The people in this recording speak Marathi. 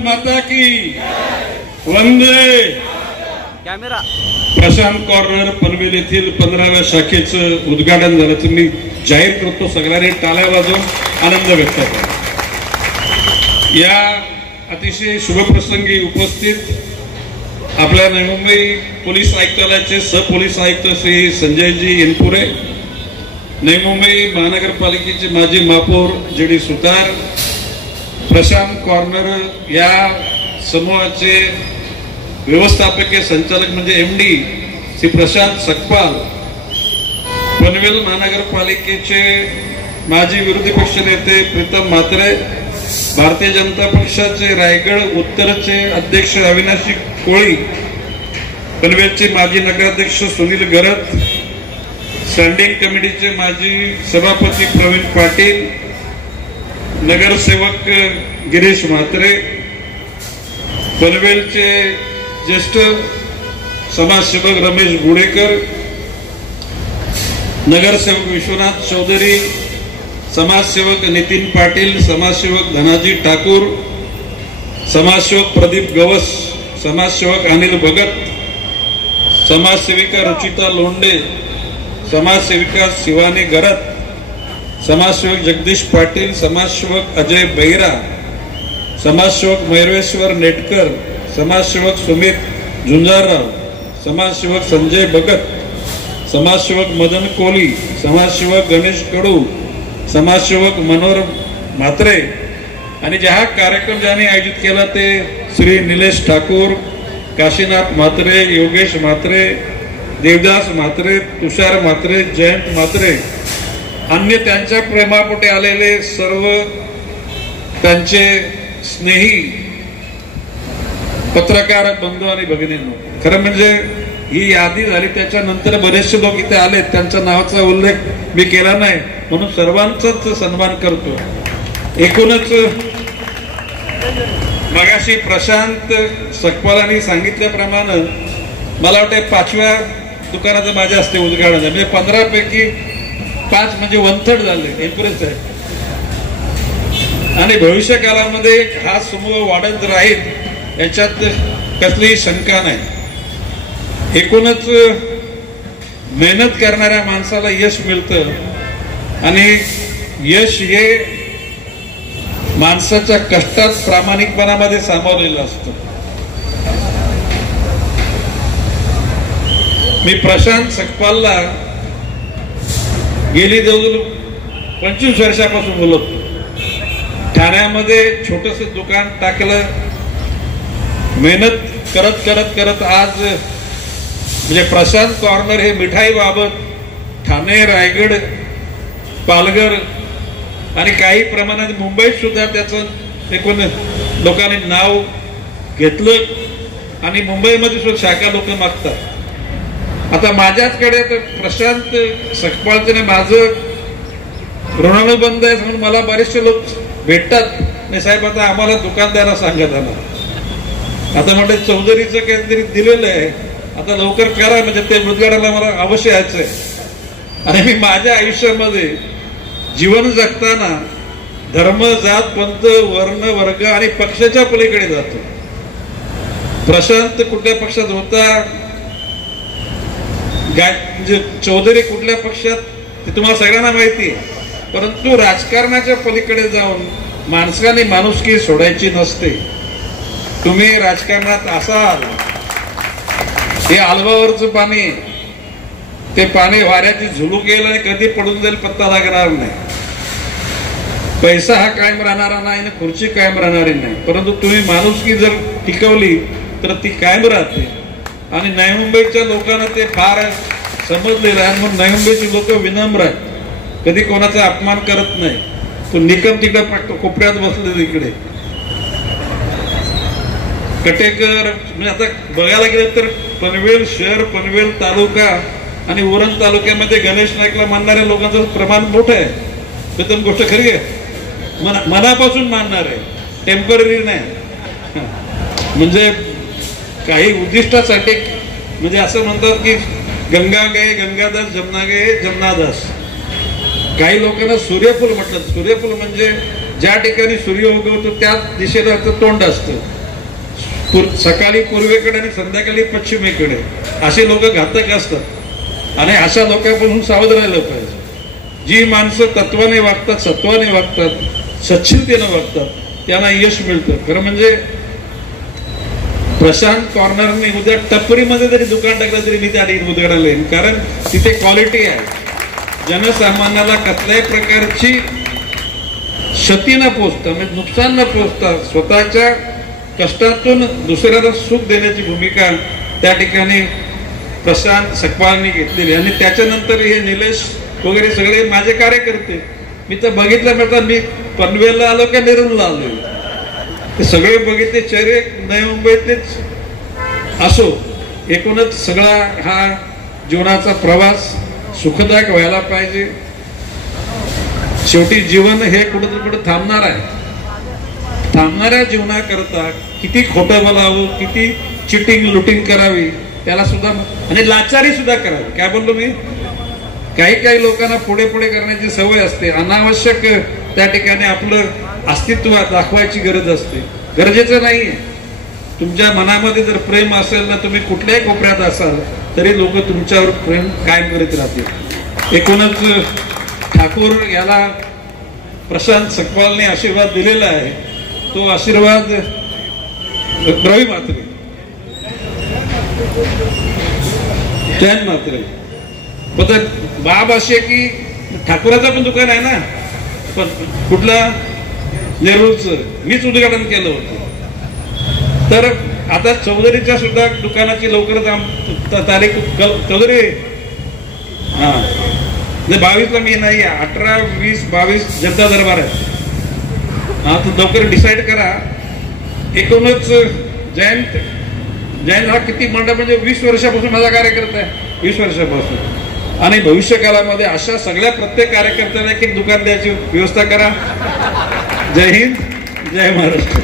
माता की वंदे। कॅमेरा। प्रशांत कॉर्नर पनवेल येथील 15व्या शाखेचं उद्घाटन झाल्याचं मी जाहीर करतो। सगळ्यांनी टाळ्या वाजवून आनंद व्यक्त करा। या अतिशय शुभप्रसंगी उपस्थित आपल्या नवी मुंबई पोलीस आयुक्तालयाचे सहपोलीस आयुक्त श्री संजयजी इनपुरे, नवी मुंबई महानगरपालिकेचे माजी महापौर जी.डी. सुतार, प्रशांत कॉर्नर या समूहाचे व्यवस्थापकीय संचालक म्हणजे एमडी श्री प्रशांत सकपाल, पनवेल महानगरपालिकेचे माजी विरोधी पक्ष नेते प्रीतम म्हात्रे, भारतीय जनता पक्षाचे रायगड उत्तरचे अध्यक्ष अविनाशी कोळी, पनवेलचे माजी नगराध्यक्ष सुनील गरत, स्टँडिंग कमिटीचे माजी सभापती प्रवीण पाटील, नगरसेवक गिरीश म्हात्रे, पनवेलचे ज्येष्ठ समाजसेवक रमेश गुडेकर, नगरसेवक विश्वनाथ चौधरी, समाजसेवक नितीन पाटील, समाजसेवक धनाजी ठाकूर, समाजसेवक प्रदीप गवस, समाजसेवक अनिल भगत, समाजसेविका रुचिता लोंढे, समाजसेविका शिवानी गरत, समाजसेवक जगदीश पाटील, समाजसेवक अजय बैरा, समाजसेवक मैरवेश्वर नेटकर, समाजसेवक सुमित झुंजारराव, समाजसेवक संजय भगत, समाजसेवक मदन कोली, समाजसेवक गणेश कडू, समाजसेवक मनोहर म्हात्रे आणि हा कार्यक्रम ज्यांनी आयोजित केला ते श्री निलेश ठाकूर, काशीनाथ म्हात्रे, योगेश म्हात्रे, देवदास म्हात्रे, तुषार म्हात्रे, जयंत म्हात्रे, अन्य त्यांच्या प्रेमापोटे आलेले सर्व त्यांचे स्नेही पत्रकार बंधू आणि भगिनींनो, खरं म्हणजे ही यादी झाली त्याच्यानंतर बरेचसे लोक इथे आले, त्यांच्या नावाचा उल्लेख मी केला नाही म्हणून सर्वांचाच सन्मान करतो। एकूणच मगाशी प्रशांत सकपालांनी सांगितल्याप्रमाणे मला वाटतं 5व्या दुकानाचं माझ्या हस्ते उद्घाटन आहे, म्हणजे 15 पैकी 5 म्हणजे 1/3 झाले, एम्प्रेस आहे आणि भविष्य काळामध्ये हा समूह वाढत राहील याच्यात कसलीही शंका नाही। एकूणच मेहनत करणाऱ्या माणसाला यश मिळतं आणि यश हे माणसाच्या कष्टात प्रामाणिकपणामध्ये सामावलेलं असतं। मी प्रशांत सकपालला गेली जवळजवळ 25 वर्षापासून बोलतो। ठाण्यामध्ये छोटस दुकान टाकलं, मेहनत करत करत करत आज म्हणजे प्रशांत कॉर्नर हे मिठाई बाबत ठाणे, रायगड, पालघर आणि काही प्रमाणात मुंबईत सुद्धा त्याचं एकूण लोकांनी नाव घेतलं आणि मुंबईमध्ये सुद्धा शाखा लोक मागतात। आता माझ्याचकडे तर प्रशांत सकपालचं माझं ऋणानुबंध आहे म्हणून मला बरेचसे लोक भेटतात, नाही साहेब आता आम्हाला दुकान द्यायला सांगत आम्हाला, आता म्हणजे चौधरीचं काहीतरी दिलेलं आहे, आता लवकर करा म्हणजे ते उद्घाटनाला मला अवश्य यायचंय। आणि मी माझ्या आयुष्यामध्ये जीवन जगताना धर्म, जात, पंथ, वर्ण, वर्ग आणि पक्षाच्या पलीकडे जातो। प्रशांत कुठल्या पक्षात होता, म्हणजे चौधरी कुठल्या पक्षात ते तुम्हाला सगळ्यांना माहिती आहे, परंतु राजकारणाच्या पलीकडे जाऊन माणसाने माणुसकी सोडायची नसते। तुम्ही राजकारणात असाल, हे आलवावरचं पाणी, ते पाणी वाऱ्याची झुलूक येईल आणि कधी पडून जाईल पत्ता लागणार नाही। पैसा हा कायम राहणारा नाही आणि खुर्ची कायम राहणारी नाही, परंतु तुम्ही माणुसकी जर टिकवली तर ती कायम राहते। आणि नवी मुंबईच्या लोकांना ते फार समजलेलं आहे म्हणून नवी मुंबईची लोक विनम्र आहेत, कधी कोणाचा अपमान करत नाही। तो निकम तिकडे कोपऱ्यात बसले तिकडे कटेकर, म्हणजे आता बघायला गेलं तर पनवेल शहर, पनवेल तालुका आणि उरण तालुक्यामध्ये गणेश नाईकला मानणाऱ्या लोकांचं प्रमाण मोठं आहे। प्रथम गोष्ट खरी आहे, मनापासून मानणार आहे, टेम्पररी नाही। म्हणजे काही उद्दिष्टासाठी, म्हणजे असं म्हणतात की गंगा गए गंगादास, जमुना गए जमुनादास। काही लोकांना सूर्यफूल म्हटलं, सूर्यफूल म्हणजे ज्या ठिकाणी सूर्य उगवतो त्याच दिशेला तोंड असतं, सकाळी पूर्वेकडे आणि संध्याकाळी पश्चिमेकडे. असे लोक घातक असतात आणि अशा लोकांपासून सावध राहिलं पाहिजे. जी माणसं तत्वाने वागतात, सत्वाने वागतात, सच्छिलतेनं वागतात, त्यांना यश मिळतं. खरं म्हणजे प्रशांत कॉर्नरने उद्या टपरीमध्ये जरी दुकान टाकलं तरी मी त्या ठिकाणी उद्घाटन येईन, कारण तिथे क्वालिटी आहे. जनसामान्याला कसल्याही प्रकारची क्षती न पोचता, म्हणजे नुकसान न पोचता, स्वतःच्या कष्टातून दुसऱ्याला सुख देण्याची भूमिका त्या ठिकाणी प्रशांत सकपाळनी घेतलेली. आणि त्याच्यानंतर हे निलेश वगैरे सगळे माझे कार्यकर्ते. मी तर बघितलं म्हणतात, मी पनवेलला आलो का नेरूरला आलो, ते सगळे बघितले चेहरे नवी मुंबईतलेच असो. एकूणच सगळा हा जीवनाचा प्रवास सुखदायक व्हायला पाहिजे. शेवटी जीवन हे कुठे थांबणार आहे. थांबणाऱ्या जीवनाकरता किती खोटं बोलावं, किती चिटिंग लुटिंग करावी, त्याला सुद्धा आणि लाचारी सुद्धा करावी. काय बोललो मी, काही लोकांना पुढे करण्याची सवय असते. अनावश्यक त्या ठिकाणी आपलं अस्तित्व दाखवायची गरज असते. गरजेचं नाहीये. तुमच्या मनामध्ये जर प्रेम असेल ना, तुम्ही कुठल्याही कोपऱ्यात असाल तरी लोक तुमच्यावर प्रेम कायम करीत राहतील. एकूणच ठाकूर याला प्रशांत सकपालने आशीर्वाद दिलेला आहे. तो आशीर्वाद रवी म्हात्रे, जयंत म्हात्रे, बाब असे की ठाकूराचं पण दुकान आहे ना, पण कुठला नेरूरचं मीच उद्घाटन केलं होतं. तर आता चौधरीच्या सुद्धा दुकानाची लवकरच तारीख चौधरी 22ला मी नाही, 18, 20, 22 जनता दरबार आहे. हा, तर लवकर डिसाईड करा. एकूणच जयंत हा किती मंडळ म्हणजे 20 वर्षापासून माझा कार्यकर्ता आहे, 20 वर्षापासून. आणि भविष्य काळामध्ये अशा सगळ्या प्रत्येक कार्यकर्त्यांना एक दुकान द्यायची व्यवस्था करा. जय हिंद, जय महाराष्ट्र.